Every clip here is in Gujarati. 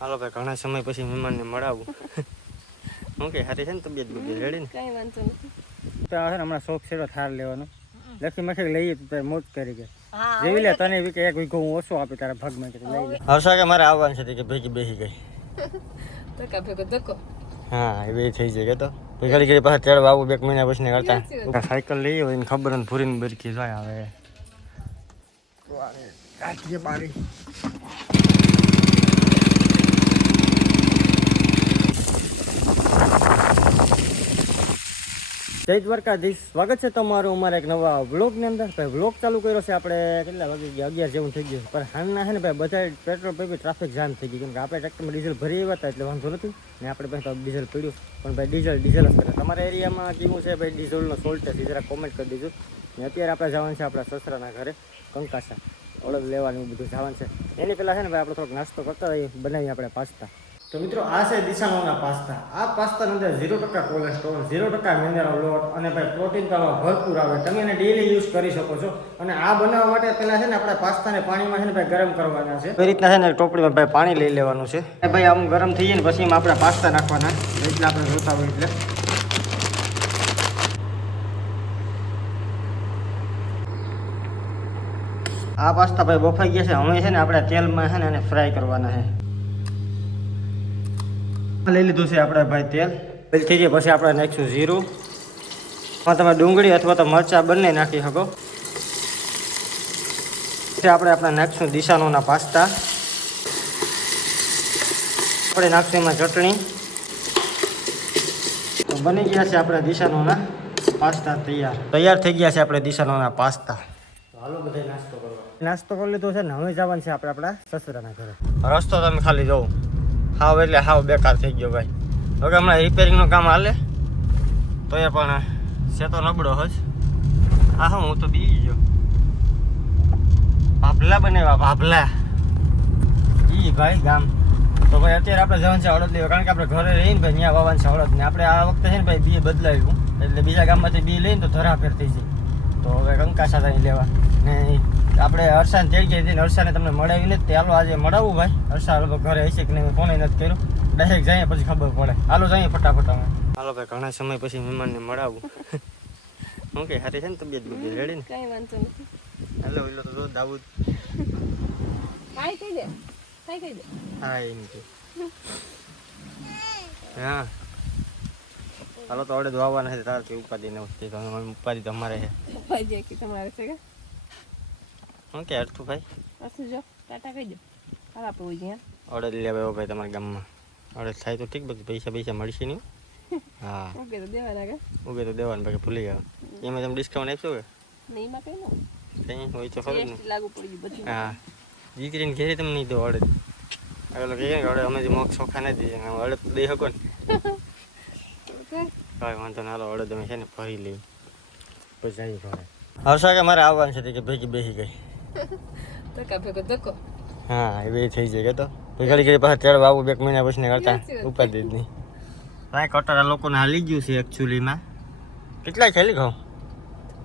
હાલો ભાઈ, ઘણા સમય પછી મહેમાનને મળાવું. હું કે હારી છે ને તબિયત બધી રેડી ને? કઈ વાંધો નથી. તો છે ને હમણાં શોખ છે થાર લેવાનો. લખી મખી લઈએ તો તારે મોજ કરી કે જેવી લે તને વીકે એક વીઘો હું ઓછો આપી તારા ભાગમાં લઈ લે. હર્ષા કે મારે આવવાનું છે કે ભેગી બેસી ગઈ. ધક્કા ભેગો ધક્કો. હા એ બે થઈ જાય કે તો ઘડી ઘડી પાછા તેડવા આવું 2 મહિના પછી કરતા. સાયકલ લઈ હોય ને ખબર ને ભૂરીને બરકી જાય હવે. જય દ્વારકાધીશ, સ્વાગત છે તમારું અમારા એક નવા વ્લોગની અંદર. ભાઈ વ્લોગ ચાલુ કર્યો છે આપણે કેટલા વાગે ગયા 11 જેવું થઈ ગયું, પણ હાલના છે ને ભાઈ બધા પેટ્રોલ પંપે ટ્રાફિક જામ થઈ ગઈ, કેમ કે આપણે ટ્રેક્ટરમાં ડીઝલ ભરી આવ્યા હતા એટલે વાંધો નથી ને આપણે પાસે તો ડીઝલ પડ્યું, પણ ભાઈ ડીઝલ જ કરે. તમારા એરિયામાં કેવું છે ભાઈ ડીઝલનો શોર્ટેજ જરા કોમેન્ટ કરી દીધું. ને અત્યારે આપણે જવાનું છે આપણા સસરાના ઘરે કંકાસા ઓળખ લેવાનું બધું જવાનું છે. એની પહેલાં છે ને ભાઈ આપણે થોડોક નાસ્તો કરતા હોઈએ, બનાવીએ આપણે પાસ્તા. તો મિત્રો આ છે દિશાનોના પાસ્તા. આ પાસ્તાની અંદર 0% કોલેસ્ટ્રોલ, 0% મિનરલ લોટ અને ભાઈ પ્રોટીન તો આમાં ભરપૂર આવે. તમે એને ડેલી યુઝ કરી શકો છો. અને આ બનાવવા માટે પહેલાં છે ને આપણે પાસ્તાને પાણીમાં છે ને ભાઈ ગરમ કરવાના છે. એ રીતના છે ને ટોપડીમાં ભાઈ પાણી લઈ લેવાનું છે. ભાઈ આમ ગરમ થઈ જાય ને પછી એમાં આપણે પાસ્તા નાખવાના એટલે આપણે જોતા હોય એટલે. આ પાસ્તા ભાઈ બફાઈ ગયા છે. હવે છે ને આપણે તેલમાં છે ને એને ફ્રાય કરવાના છે. લઈ લીધું છે આપણે ભાઈ તેલ. તેલ થઈ જાય પછી આપણે નાખીશું જીરું. તમે ડુંગળી અથવા તો મરચાં બંને નાખી શકો. આપણે નાખીશું દિશાનોના પાસ્તા. આપણે નાખશું એમાં ચટણી. તો બની ગયા છે આપણે દિશાનોના પાસ્તા તૈયાર થઈ ગયા છે આપણે દિશાનોના પાસ્તા. હાલો બધા નાસ્તો કરવા. નાસ્તો કરી લીધો છે ને હવે જવાનું છે આપણે આપણા સસરાના ઘરે. રસ્તો તમે ખાલી જોવો હાવ એટલે હાવ બેકાર થઈ ગયો ભાઈ. હવે હમણાં રિપેરિંગનું કામ હાલે તો એ પણ છે તો નબળો હજ. હા હા હું તો બી ગયો. ભાભલા બનાવ્યા ભાભલા ઈ ભાઈ ગામ. તો ભાઈ અત્યારે આપણે જવાનું છે હળદ લેવા, કારણ કે આપણે ઘરે રહીને ભાઈ ત્યાં વાવવાનું છે હળદ ને આપણે આ વખતે છે ને ભાઈ બી બદલાવ્યું એટલે બીજા ગામમાંથી બી લઈને તો ધરાફેર થઈ જાય. તો હવે કંકાસા અહીં લેવા ને આપણે હર્ષાને તેડી ગઈ હતી ને હર્ષાને તમને મળાવી નથી. ચાલો આજે મળાવું ભાઈ. હર્ષા ઘરે હશે કે નહીં ફોન નથી કર્યો. ડાયરેક્ટ જઈએ પછી ખબર પડે. હાલો જઈએ ફટાફટ અમે. હાલો ભાઈ, ઘણા સમય પછી મહેમાનને મળાવું. હું કે હારી છે ને તબિયત બધી રેડી ને? કઈ વાંધો નથી. હાલો ઓલો તો દાઉદ કાઈ કહી દે. કાઈ કહી દે. હા એમ કે હા. હાલો તો અડદ વાવવાના છે તારથી ઉપાડી ને ઉપાડી તમારે છે. ભાઈ જે કે તમારે છે કે હું કે અડધું ભાઈ અસુ જો ટાટા કહી દો. હાલા પહોંચી ગયા. અડદ લેવા આવ્યો ભાઈ તમારા ગામમાં. અડદ થાય તો ઠીક, બાકી પૈસા મળશે નહીં. હા ઓકે તો દેવાના કે ઉગે તો દેવાનું, બાકી ભૂલી ગયા. એમાં તમે ડિસ્કાઉન્ટ આપશો કે નહીં માં કઈ નો કંઈ હોય તો ખબર ને. લાગુ પડી ગયું બધું. હા દીકરીને ઘેરે તમે નહીં દો અડદ. આગળ કહીએ કે અડદ અમે મોક્ષ ચોખા નથી દઈએ, અડદ દઈ શકો ને. ઓકે કાંઈ વાંધો ના. હાલો અડદ અમે છે ને ભરી લઈએ પછી જઈએ ઘરે. હર્ષા કે મારે આવવાનું છે કે ભેગી બેસી ગઈ. ધક્કા ભેગો ધક્કો. હા એ બે થઈ જાય કે તો ઘડી ઘડી પાછા તેડવા આવું 2 મહિના પછી કરતા ઉપાધિ જ નહીં. ભાઈ કટારા લોકોને હાલી ગયું છે એકચ્યુઅલીમાં. કેટલા ખેલી ખાવ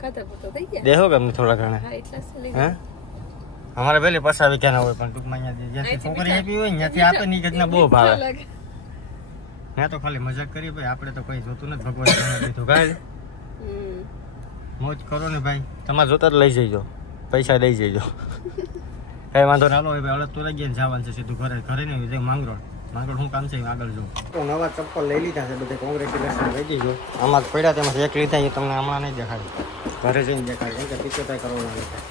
ખાતા પૂતા થઈ ગયા. દેહો કે અમને થોડા ઘણા. હા એટલા સલી હે અમારે પેલી પસાવી ક્યાં હોય, પણ ટૂંકમાં જ્યાંથી છોકરી આપી હોય ને ત્યાંથી આપે ની ઘટના બહુ ભાવે. મેં તો ખાલી મજાક કરી ભાઈ, આપણે તો કોઈ જોતું નથી. ભગવાન દીધું કાંઈ મોજ કરો ને ભાઈ. તમારે જોતા જ લઈ જઈજો, પૈસા લઈ જઈજો. કઈ વાંધો ના. હાલો ભાઈ અડદ તો લઈ ગયા જવાનું છે સીધું ઘરે નહીં માંગરોળ. શું કામ છે આગળ જો. તો નવા ચપ્પલ લઈ લીધા છે બધે. કોંગ્રેચ્યુલેશન લઈ દીધો. આમાં જ પડ્યા તેમાંથી એક લીધા એ તમને હમણાં નહીં દેખાડી, ઘરે જઈને દેખાડી, કેમ કે 75 કરોડના લીધા.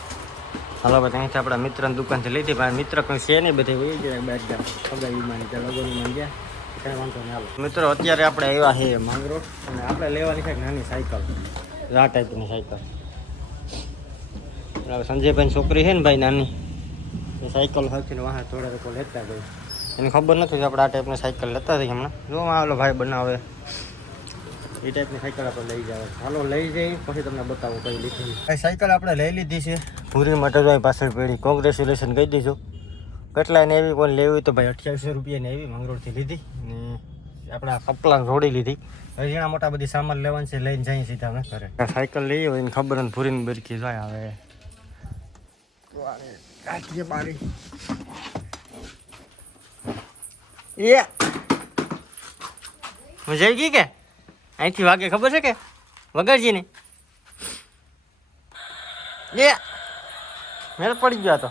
હાલો ભાઈ ત્યાંથી આપણા મિત્રની દુકાનથી લીધી. પણ મિત્ર કંઈ છે નહીં, બધે વહી ગયા બાર ગયા પગાવીમાં ત્યાં લગોનીમાં ગયા. કંઈ વાંધો નહીં. હાલો મિત્રો અત્યારે આપણે આવ્યા છે માંગરોળ અને આપણે લેવાની છે નાની સાયકલ, આ ટાઈપની સાયકલ. સંજયભાઈ છોકરી છે ને ભાઈ નાની, એ સાયકલ હરખીને વાહ થોડા લોકો લેતા ગઈ. એને ખબર નથી કે આપણે આ ટાઈપની સાયકલ લેતા હતી હમણાં. જો આલો ભાઈ બનાવે એ ટાઈપની સાયકલ આપણે લઈ જાવ. હાલો લઈ જઈ પછી તમને બતાવું કઈ લીધી. સાયકલ આપણે લઈ લીધી છે પૂરી માટે. જો પાછળ પેઢી કોંગ્રેચ્યુલેશન કહી દઈશું. કેટલા ને એવી કોઈ લેવી હોય તો ભાઈ 2800 રૂપિયાની એવી મંગળોરથી લીધી ને આપણા કપલાં જોડી લીધી. હવે ઘણા મોટા બધી સામાન લેવાનું છે, લઈને જઈએ સીધા અમે ઘરે. સાયકલ લઈ હોય એને ખબર ને પૂરીને બરકી જાય. હવે એ મજા આવી ગઈ કે અહીંથી વાગે ખબર છે કે વગાડજી ને એ મેળ પડી ગયો તો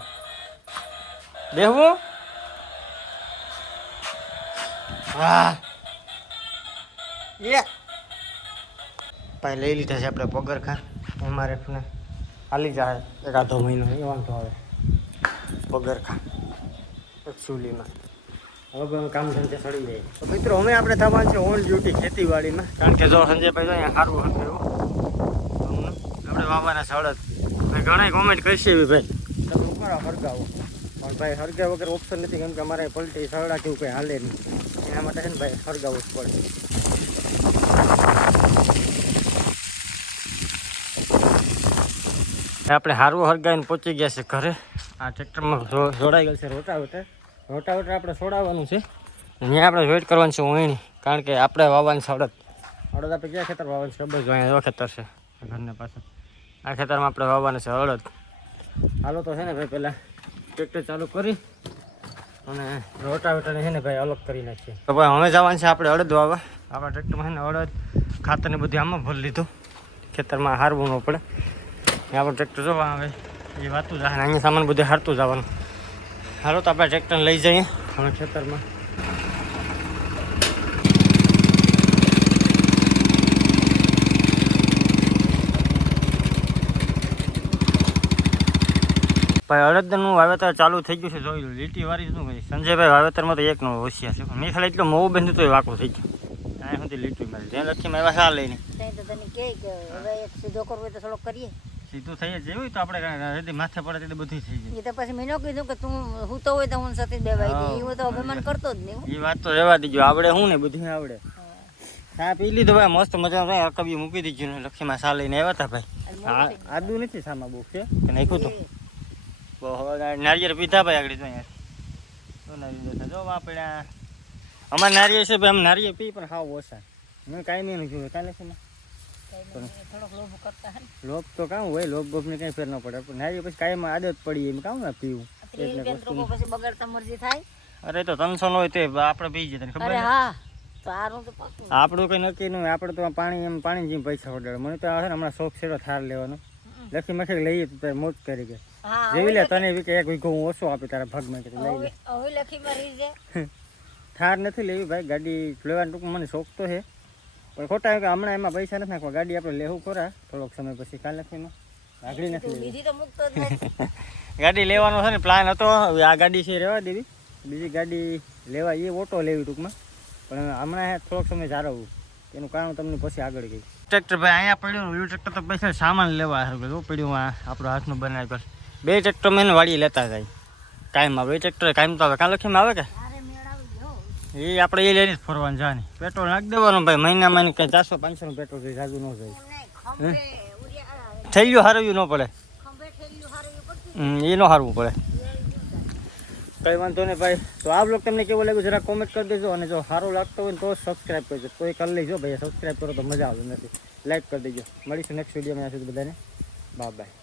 બેહવું હા એ ભાઈ લઈ લીધા છે આપણે પગરખા એમઆરએફને હાલી જાય એક આધો મહિનો એ વાંધો આવે પગરખા એકચ્યુઅલીમાં હવે કામ ધંધે સડી જાય તો મિત્રો અમે આપણે થવાનું છે ઓન ડ્યુટી ખેતીવાડીમાં કારણ કે જો સંજયભાઈ જો અહીંયા સારું હતું આપણે વાવાના સળદ ભાઈ ઘણા કોમેન્ટ કરશે એવી ભાઈ તમે ઉકાળા હરગાવો પણ ભાઈ હરગા વગર ઓપ્શન નથી કેમ કે અમારે પલટી સરડા કેવું કંઈ હાલે નહીં એના માટે છે ને ભાઈ હરગાવવું જ પડે આપણે હારવું હરગાઈને પહોંચી ગયા છે ઘરે આ ટ્રેક્ટરમાં જોડાઈ ગયેલ છે રોટાવેટર આપણે છોડાવવાનું છે ત્યાં આપણે વેઇટ કરવાનું છે ઓયણી કારણ કે આપણે વાવવાની છે અડદ આપણે ક્યાં ખેતર વાવવાનું છે ખબર જો અહીંયા ખેતર છે ઘરની પાસે આ ખેતરમાં આપણે વાવવાનું છે અડદ હાલો તો છે ને ભાઈ પહેલાં ટ્રેક્ટર ચાલુ કરી અને રોટાવેટરને છે ને ભાઈ અલગ કરી નાખીએ તો ભાઈ હવે જવાનું છે આપણે અડદ વાવવા આપણા ટ્રેક્ટરમાં છે ને અડદ ખાતરને બધું આમાં ભરી લીધું ખેતરમાં હારવું ન પડે આપણે ટ્રેક્ટર જોવા આવે એ વાતું જાય અહીંયા સામાન બધું હારતું જવાનું હાલો તો આપણે ટ્રેક્ટરને લઈ જઈએ હવે ખેતરમાં ભાઈ અડદનું વાવેતર ચાલુ થઈ ગયું છે જોઈ લો લીટી વાળી શું ભાઈ સંજયભાઈ વાવેતરમાં તો એકનો હોશિયાર છે મેં ખાલી એટલો મોવું બેન તો વાંકું થઈ ગયું આ સુધી લીટી મારી ત્યાં લખીમાં એવા સાર લઈને સીધો કરવો તો થોડોક કરીએ સીધું થઈ જ હોય તો આપણે માથે પડે એટલે બધું થઈ જાય એ તો પછી મેં ન કીધું કે તું હું તો હોય તો હું સતી દેવાય હું તો અભિમાન કરતો જ નહીં એ વાત તો રહેવા દીજો આવડે હું ને બધું આવડે હા પી લીધું ભાઈ મસ્ત મજા રકબી મૂકી દીધું ને લખીમાં સા લઈને આવ્યા હતા ભાઈ આદુ નથી સામા બહુ છે કે નાખ્યું તો નારિયેળ પીધા ભાઈ આગળ જો આપણે અમારે નારિયેળ છે ભાઈ અમે નારિયેળ પી પણ હાવ ઓછા મેં કાંઈ નહીં જોયું કાલે છે ને લોભ તો કામ હોય લોભ બોભ ને કઈ ફેર ન પડે પણ નારિયેળ પછી કાંઈ આદત પડી એમ કામ ના પીવું પછી બગડતા મરજી થાય અરે તો 300 નો હોય તો આપણે પી જઈએ ખબર આપણું કઈ નક્કી ન હોય આપણે તો પાણી એમ પાણી જેમ પૈસા ઉડાડે મને તો આવે ને હમણાં શોખ છે થાર લેવાનો લખી મખી લઈએ તો મોજ કરી ગયા જેવી લે તને એક વીઘો હું ઓછો આપી તારા ભાગમાં લઈ લે થાર નથી લેવી ભાઈ ગાડી લેવાનું ટૂંકમાં મને શોખ તો છે પણ ખોટા કે હમણાં એમાં પૈસા નથી નાખવા ગાડી આપણે લેવું ખરા થોડોક સમય પછી કાલ નથી આગળ નથી ગાડી લેવાનો છે ને પ્લાન હતો હવે આ ગાડી છે રહેવા દેવી બીજી ગાડી લેવા એ ઓટો લેવી ટૂંકમાં પણ હમણાં થોડોક સમય જાળવવું એનું કારણ તમને પછી આગળ ગઈ ટ્રેક્ટર ભાઈ અહીંયા પડ્યું એવું ટ્રેક્ટર તો પૈસા સામાન લેવા સારું પડ્યું આપણું હાથનું બનાવી પર બે ટ્રેક્ટર મેં વાળી લેતા જાય કાયમ આવે એ ટ્રેક્ટર કાયમ તો આવે કાં લખીમાં આવે કે એ આપણે એ લઈને જ ફરવાનું જવાની પેટ્રોલ નાખી દેવાનું ભાઈ મહિનામાં કંઈ 400-500 નું પેટ્રોલ જોઈએ જાજુ ન જાય થઈ ગયું હારવ્યું ન પડે એ ન હારવું પડે કંઈ વાંધો નહીં ભાઈ તો આ બ્લોગ તમને કેવો લાગ્યો જરા કોમેન્ટ કરી દેજો અને જો સારું લાગતો હોય તો સબસ્ક્રાઈબ કરજો તો એ કરી લેજો ભાઈ સબસ્ક્રાઈબ કરો તો મજા આવે નથી લાઈક કરી દેજો મળીશું નેક્સ્ટ વિડીયોમાં ત્યાં સુધી બધાને બાય બાય